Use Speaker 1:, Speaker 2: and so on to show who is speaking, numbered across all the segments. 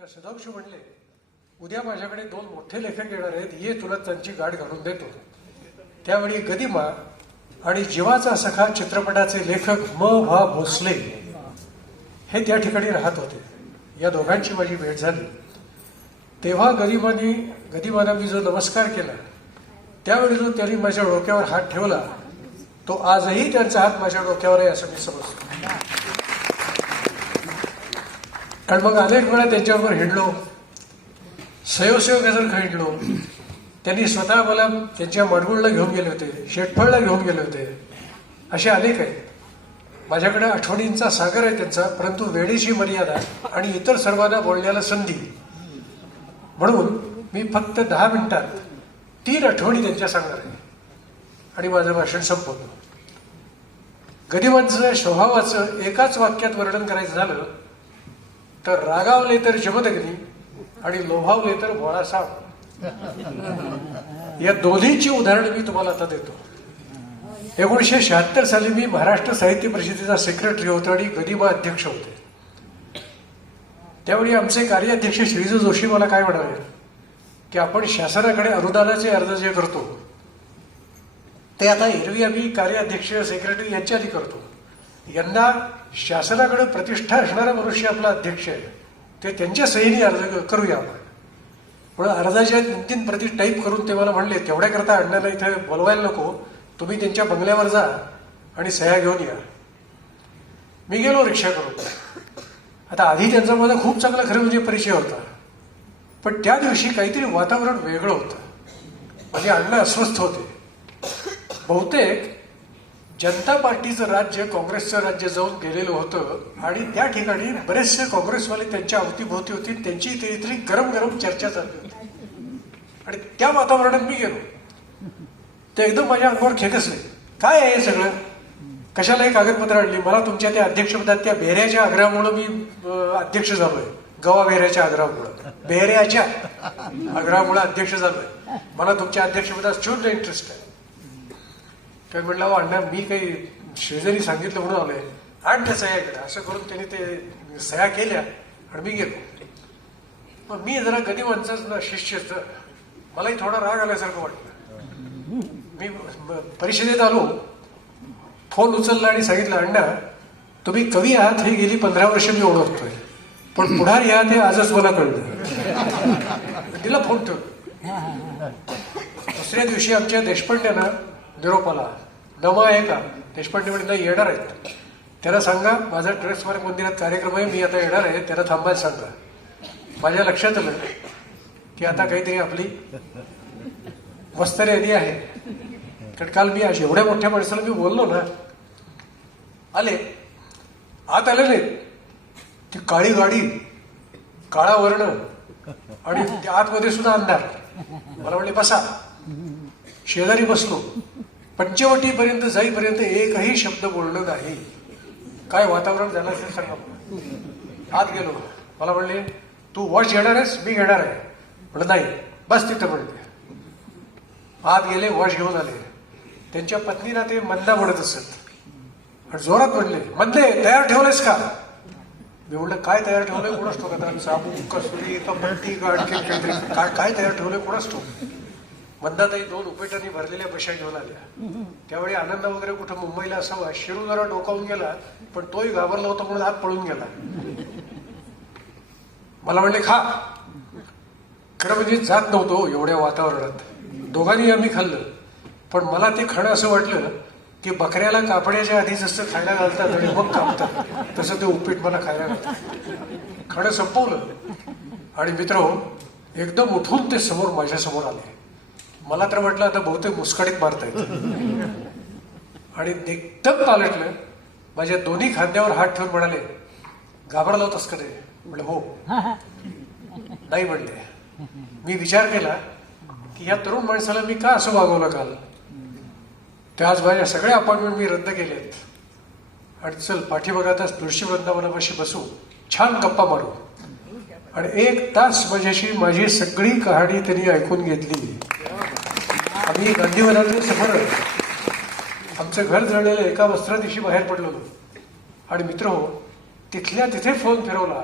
Speaker 1: त्या सदांशू म्हणले उद्या माझ्याकडे दोन मोठे लेखक येणार आहेत ये तुला त्यांची गाठ घालून देतो. त्यावेळी गदिमा आणि जीवाचा सखा चित्रपटाचे लेखक म भा भोसले हे त्या ठिकाणी राहत होते. या दोघांची माझी भेट झाली. तेव्हा गदिमाने गदिमाना मी जो नमस्कार केला त्यावेळी जो त्यांनी माझ्या डोक्यावर हात ठेवला तो आजही त्यांचा हात माझ्या डोक्यावर आहे असं मी समजतो. कारण मग अनेक वेळा त्यांच्याबरोबर हिंडलो. सयोसयो गजर त्यांनी स्वतः मला त्यांच्या मडगुळला घेऊन गेले होते शेटफळला घेऊन गेले होते. असे अनेक आहेत. माझ्याकडे आठवणींचा सागर आहे त्यांचा परंतु वेळेची मर्यादा आणि इतर सर्वांना बोलण्याला संधी. म्हणून मी फक्त दहा मिनिटात तीन आठवणी त्यांच्या सांगणार आहे. आणि माझं भाषण संपवतो. गरिबांचं स्वभावाचं एकाच वाक्यात वर्णन करायचं झालं तर रागावले तर जमदग्नी आणि लोभावले तर भोळा या दोन्हीची उदाहरणं मी तुम्हाला आता देतो. एकोणीसशे शहात्तर साली मी महाराष्ट्र साहित्य परिषदेचा सेक्रेटरी होतो आणि गदिमा अध्यक्ष होते. त्यावेळी आमचे कार्याध्यक्ष श्रीजू जोशी मला काय म्हणाले? की आपण शासनाकडे अनुदानाचे अर्ज जे करतो ते आता एरवी आम्ही कार्याध्यक्ष सेक्रेटरी यांच्या आधी करतो. यंदा शासनाकडे प्रतिष्ठा असणारा मनुष्य आपला अध्यक्ष आहे. ते त्यांच्या सहीने अर्ज करूया आपण. म्हणून अर्जाच्या तीन तीन प्रती टाईप करून ते मला म्हणले तेवढ्याकरता अण्णाला इथे बोलवायला नको. तुम्ही त्यांच्या बंगल्यावर जा आणि सह्या घेऊन या. मी गेलो रिक्षा करून. आता आधी त्यांचा माझा खूप चांगला खरं म्हणजे परिचय होता. पण त्या दिवशी काहीतरी वातावरण वेगळं होतं. म्हणजे अण्णा अस्वस्थ होते. बहुतेक जनता पार्टीचं राज्य काँग्रेसचं राज्य जाऊन गेलेलं होतं आणि त्या ठिकाणी बरेचसे काँग्रेसवाले त्यांच्या अवतीभोवती होती त्यांची काहीतरी गरम गरम चर्चा चालली होती. आणि त्या वातावरणात मी गेलो. ते एकदम माझ्या अंगावर खेकसले. काय आहे हे सगळं? कशाला हे कागदपत्र आणली? मला तुमच्या त्या अध्यक्षपदात त्या बेहऱ्याच्या आग्रहामुळं मी अध्यक्ष झालोय. गवा बेऱ्याच्या आग्रहामुळं. बेहऱ्याच्या आग्रहामुळं अध्यक्ष झालोय. मला तुमच्या अध्यक्षपदात शून्य इंटरेस्ट आहे. तर म्हटलं अहो अण्णा मी काही शेजारी सांगितलं म्हणून आलोय. आण त्या सह्या इकडे असं करून त्यांनी ते सह्या केल्या आणि मी गेलो. मग मी जरा गदिमांचाच ना शिष्य मलाही थोडा राग आल्यासारखं वाटलं. मी परिषदेत आलो. फोन उचलला आणि सांगितलं अण्णा तुम्ही कवी आहात हे गेली पंधरा वर्ष मी ओळखतोय. पण पुढार या ते आजच मला कळलं. तिला फोन ठेव दुसऱ्या दिवशी आमच्या देशपांड्यांना निरोपाला नमा आहे का? देशपांडे म्हणजे नाही येणार आहेत. त्याला सांगा माझा ट्रस्टवर मंदिरात कार्यक्रम आहे मी आता येणार आहे त्याला थांबायला सांगा. माझ्या लक्षात आलं की आता काहीतरी आपली वस्तर आहे. कारण काल मी आज एवढ्या मोठ्या माणसाला मी बोललो ना आले आत आले नाहीत. ती काळी गाडी काळा वर्ण आणि आतमध्ये सुद्धा अंधार. मला म्हणले बसा. शेजारी बसलो. पंचवटीपर्यंत जाईपर्यंत एकही शब्द बोललो नाही. काय वातावरण झालं असेल सांगा. आत गेलो. मला म्हणले तू वॉश घेणार आहेस मी घेणार आहे. म्हणलं नाही बस तिथं म्हणते आत गेले वॉश घेऊन आले. त्यांच्या पत्नीला ते मंदा म्हणत असत. आणि जोरात म्हणले मधले तयार ठेवलेस का? मी म्हणलं काय तयार ठेवलंय? कोणाच ठोक आता साबू कसुरी का पट्टी काय काय तयार ठेवलंय? कोणाच ठोक मंदाताई दोन उपेटांनी भरलेल्या बशा घेऊन आल्या. त्यावेळी आनंद वगैरे कुठं मुंबईला असावा शिरू जरा डोकावून गेला पण तोही घाबरला होता म्हणून हात पळून गेला. मला म्हणले खा. खरं म्हणजे जात नव्हतो एवढ्या वातावरणात. दोघांनी आम्ही खाल्लं. पण मला ते खाणं असं वाटलं की बकऱ्याला कापण्याच्या आधी जसं खायला घालतात आणि मग कापतात तसं ते उपीट मला खायला घालतात. खाणं संपवलं. आणि मित्र एकदम उठून ते समोर माझ्यासमोर आले. मला तर वाटलं आता बहुतेक मुस्काडीत मारतायत आणि एकदम पालटलं माझ्या दोन्ही खांद्यावर हात ठेवून म्हणाले घाबरला होतास का ते म्हणलं हो. नाही म्हणले. मी विचार केला की या तरुण माणसाला मी का असं वागवलं काल? त्याच आज माझ्या सगळ्या अपॉइंटमेंट मी रद्द केलेत आणि चल पाठीमागातच तुळशी वृंदावनापाशी बसू छान गप्पा मारू. आणि एक तास माझ्याशी माझी सगळी कहाणी त्यांनी ऐकून घेतली. आम्ही गांधीवनातले समोर आमचं घर जळलेलं एका वस्त्रादिवशी बाहेर पडलो आणि मित्र हो तिथल्या तिथे फोन फिरवला.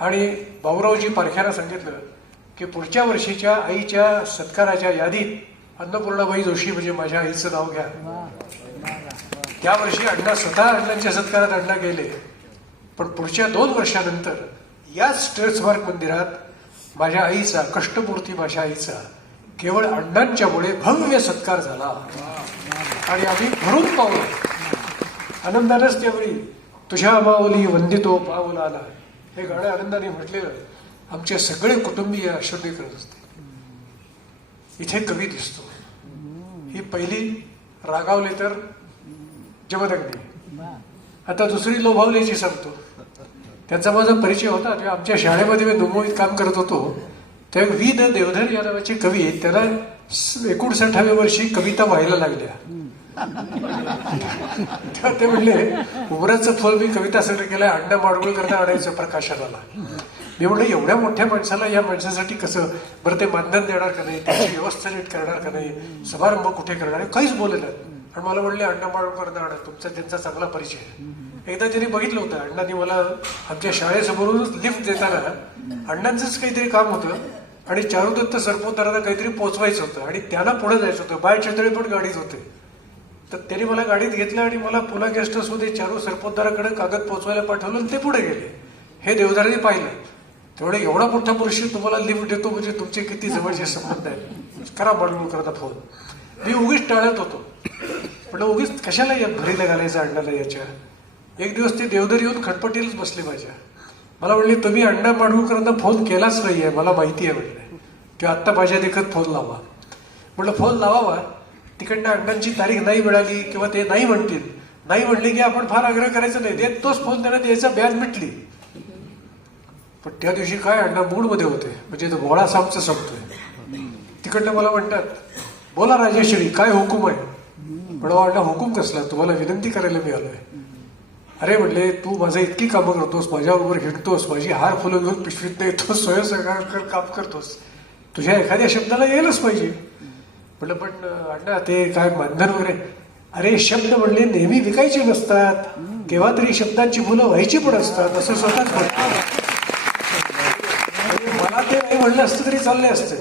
Speaker 1: आणि भाऊरावजी पारख्याला सांगितलं की पुढच्या वर्षीच्या आईच्या सत्काराच्या यादीत अन्नपूर्णाबाई जोशी म्हणजे माझ्या आईचं नाव घ्या. त्या वर्षी अण्णा स्वतः अण्णांच्या सत्कारात अण्णा गेले. पण पुढच्या दोन वर्षानंतर याच स्ट्रेसमार्क मंदिरात माझ्या आईचा कष्टमूर्ती माझ्या आईचा केवळ अण्णांच्यामुळे भव्य सत्कार झाला. आणि आम्ही भरून पावलो. आनंदानंच त्यावेळी तुझ्या माऊली वंदितो पाऊल आला हे गाणं आनंदाने म्हटलेलं. आमचे सगळे कुटुंबीय आश्चर्य करत असते. इथे कवी दिसतो. ही पहिली रागावले तर जमदग्नी. आता दुसरी लोभावल्याची सांगतो. त्याचा माझा परिचय होता. तेव्हा आमच्या शाळेमध्ये मी दुमोईत काम करत होतो. तेव्हा वि द देवधर या नावाचे कवी आहेत. त्याला एकोणसाठाव्या वर्षी कविता व्हायला लागल्या. तेव्हा ते म्हणले उमराचं फल मी कविता सगळं केलं अंडा माडगुळ करता आणायचं प्रकाशनाला. मी म्हणलं एवढ्या मोठ्या माणसाला या माणसासाठी कसं? बरं ते मानधन देणार का नाही? त्याची व्यवस्था नीट करणार का नाही? समारंभ कुठे करणार काहीच बोललं आणि मला म्हणले अण्णा माडगुळकरता आणा तुमचा त्यांचा चांगला परिचय एकदा त्यांनी बघितलं होतं अण्णांनी मला आमच्या शाळेसमोरूनच लिफ्ट देताना अण्णांचंच काहीतरी काम होतं. आणि चारुदत्त सरपोतदारांना काहीतरी पोचवायचं होतं आणि त्यांना पुढे जायचं होतं. बाय छत्रे पण गाडीत होते. तर त्यांनी मला गाडीत घेतलं आणि मला पुन्हा गेस्ट हाऊसमध्ये चारू सरपोतदाराकडे कागद पोचवायला पाठवलं आणि ते पुढे गेले. हे देवदारांनी पाहिलं. तेवढे एवढा मोठा पुरुष तुम्हाला लिफ्ट देतो म्हणजे तुमचे किती जवळचे संबंध आहेत? करा बडबड करता फोन. मी उगीच टाळत होतो. पण उगीच कशाला या भरीला घालायचं अण्णाला याच्या? एक दिवस ते देवदर येऊन खटपटीलाच बसले माझ्या. मला म्हणले तुम्ही अण्णा माडगुळकरांना फोन केलाच नाही आहे मला माहिती आहे म्हणजे ते आत्ता माझ्या देखत फोन लावा. म्हटलं फोन लावावा. तिकडनं अण्णांची तारीख नाही मिळाली किंवा ते नाही म्हणतील. नाही म्हणले की आपण फार आग्रह करायचा नाही. देत तोच फोन त्यांना द्यायचा ब्याज मिटली. पण त्या दिवशी काय अण्णा मूडमध्ये होते. म्हणजे तो गोळा सामचं संपतोय. तिकडनं मला म्हणतात बोला राजेश्वरी काय हुकूम आहे? म्हणून हो अण्णा हुकूम कसला? तुम्हाला विनंती करायला मी आलोय. अरे म्हणले तू माझं इतकी कामं करतोस माझ्याबरोबर हिंडतोस माझी हार फुलं घेऊन पिशवीत नाही येतोस स्वयंसहकार काम करतोस. तुझ्या एखाद्या शब्दाला यायलाच पाहिजे. म्हटलं पण अण्णा ते काय मानधन वगैरे. अरे शब्द म्हणले नेहमी विकायचे नसतात. केव्हा तरी शब्दांची मुलं व्हायची पण असतात. असं स्वतःच म्हणतात. मला ते नाही म्हणलं असतं तरी चालले असते.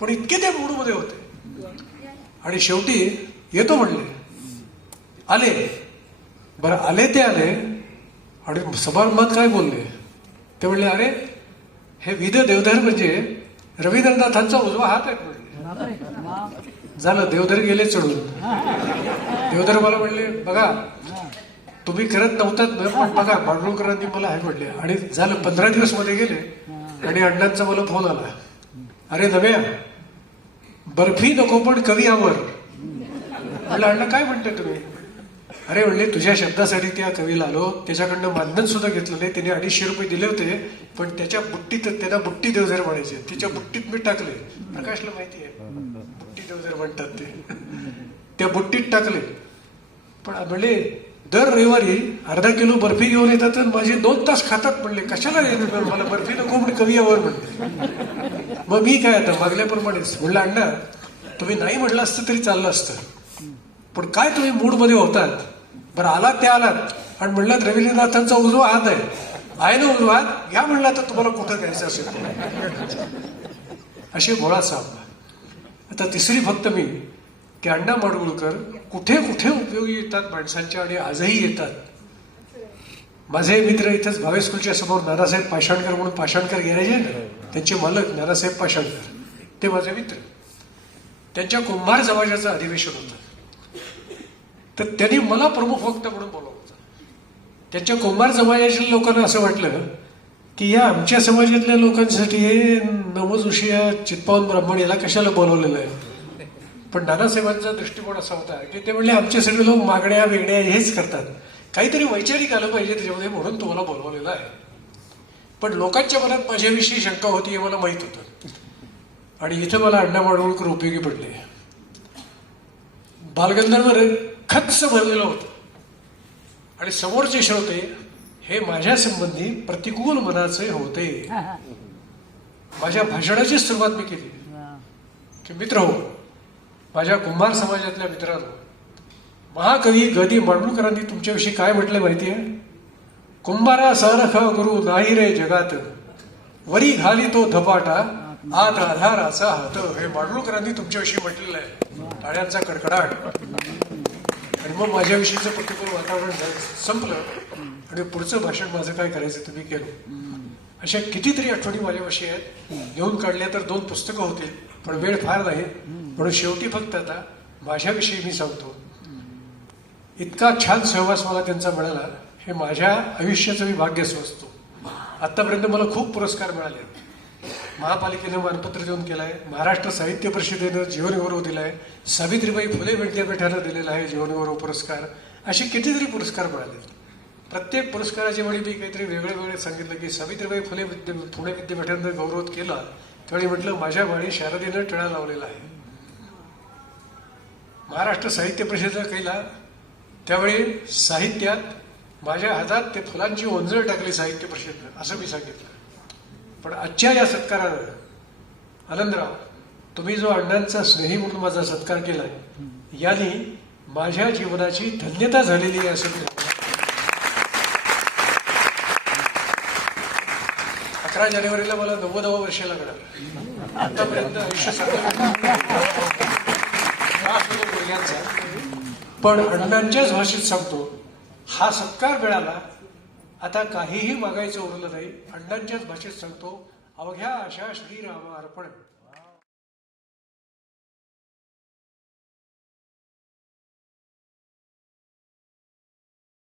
Speaker 1: पण इतके ते मूडमध्ये होते. आणि शेवटी येतो म्हणले. आले. बरं आले ते आले. आणि समारंभात काय बोलले? ते म्हणले अरे हे विध देवधर म्हणजे रवींद्रनाथांचा उजवा हात आहे. झालं देवधर गेले चढून. देवधर मला म्हणले बघा तुम्ही करत नव्हतात पण बघा मांडुळकरांनी मला हे म्हणले आणि झालं पंधरा दिवसमध्ये गेले आणि अण्णांचा मला फोन आला. अरे नव्या बर्फी नको पण कवी आवर. म्हणलं अण्णा काय म्हणते तुम्ही? अरे म्हणले तुझ्या शब्दासाठी त्या कवीला आलो. त्याच्याकडनं मानधन सुद्धा घेतलं नाही. त्याने अडीचशे रुपये दिले होते. पण त्याच्या बुट्टीत त्याला बुट्टी देवधर म्हणायचे. तिच्या बुट्टीत मी टाकले. प्रकाशला माहिती आहे. बुट्टी देवधर म्हणतात ते. त्या बुट्टीत टाकले. पण म्हणले दर रविवारी अर्धा किलो बर्फी घेऊन येतात आणि माझे दोन तास खातात म्हणले. कशाला मला बर्फी नको म्हणून कवी यावर म्हणले. मग मी काय आता मागल्याप्रमाणेच म्हणलं अण्णा तुम्ही नाही म्हटलं असतं तरी चाललं असतं. पण काय तुम्ही मूडमध्ये होतात? बरं आलात ते आलात. आणि म्हणलात रवींद्रनाथांचा उजवा हात आहे. आहे ना उजवा हात या म्हणला तर तुम्हाला कुठं घ्यायचं असेल असे गोळा साहेब आता तिसरी फक्त मी की अण्णा माडगुळकर कुठे कुठे उपयोगी येतात माणसांच्या आणि आजही येतात. माझे मित्र इथंच भावे स्कूलच्या समोर नानासाहेब पाषाणकर म्हणून पाषाणकर गॅरेज आहे ना? त्यांचे मालक नानासाहेब पाषाणकर. ते माझे मित्र. त्यांच्या कुंभार समाजाचं अधिवेशन होतं. तर त्याने मला प्रमुख वक्ता म्हणून बोलवलं. त्याच्या कुंभार समाजातील लोकांना असं वाटलं की या आमच्या समाजातल्या लोकांसाठी हे नवजोशी या चित्पावन ब्राह्मण याला कशाला बोलवलेलं आहे? पण नानासाहेबांचा दृष्टिकोन असा होता की ते म्हणले आमचे सगळे लोक मागण्या वेगण्या हेच करतात. काहीतरी वैचारिक आलं पाहिजे त्याच्यामध्ये म्हणून तुम्हाला बोलवलेलं आहे. पण लोकांच्या मनात माझ्याविषयी शंका होती हे मला माहीत होतं. आणि इथं मला अण्णा माडवळकर उपयोगी पडले. बालगंधर्व खच्च भरलेलं होतं. आणि समोरचे श्रोते हे माझ्या संबंधी प्रतिकूल मनाचे होते. माझ्या भाषणाची सुरुवात मी केली. की मित्र हो माझ्या कुंभार समाजातल्या मित्रांनो महाकवी गदी माडगुळकरांनी तुमच्याविषयी काय म्हटलं माहिती आहे? कुंभारा सारखा गुरु नाही रे जगात. वरी घाली तो धपाटा आत आधाराचा हात. हे माडलूकरांनी तुमच्याविषयी म्हटलेलं आहे. टाळ्यांचा कडकडाट. आणि मग माझ्याविषयीचं प्रतिकूल वातावरण संपलं. आणि पुढचं भाषण माझं काय करायचं तुम्ही केलं. अशा कितीतरी आठवणी माझ्याविषयी आहेत. घेऊन काढल्या तर दोन पुस्तकं होतील पण वेळ फार नाही. म्हणून शेवटी फक्त आता माझ्याविषयी मी सांगतो. इतका छान सहवास मला त्यांचा मिळाला हे माझ्या आयुष्याचं मी भाग्य समजतो. आतापर्यंत मला खूप पुरस्कार मिळाले. महापालिकेनं मानपत्र देऊन केलं आहे महाराष्ट्र साहित्य परिषदेनं जीवनगौरव दिलाय. सावित्रीबाई फुले विद्यापीठानं दिलेला आहे जीवनगौरव पुरस्कार. असे कितीतरी पुरस्कार मिळाले. प्रत्येक पुरस्काराच्या वेळी मी काहीतरी वेगळे वेगळे सांगितलं की सावित्रीबाई फुले विद्या पुणे विद्यापीठानं गौरव केला. त्यावेळी म्हटलं माझ्या वाणी शारदेनं टिळा लावलेला आहे. महाराष्ट्र साहित्य परिषदेला केला. त्यावेळी साहित्यात माझ्या हातात ते फुलांची ओंजळ टाकली साहित्य परिषदेनं असं मी सांगितलं. पण आजच्या या सत्कारानं आनंदराव तुम्ही जो अण्णांचा स्नेही म्हणून माझा सत्कार केलाय याने माझ्या जीवनाची धन्यता झालेली आहे असं मी अकरा जानेवारीला मला नव्वदावं वर्ष लागणार. आतापर्यंत आयुष्य पण अण्णांच्याच भाषेत सांगतो हा सत्कार मिळाला आता काहीही मागायचं उरलं नाही. अण्णांच्याच भाषेत सांगतो अवघ्या आशा श्रीराम अर्पण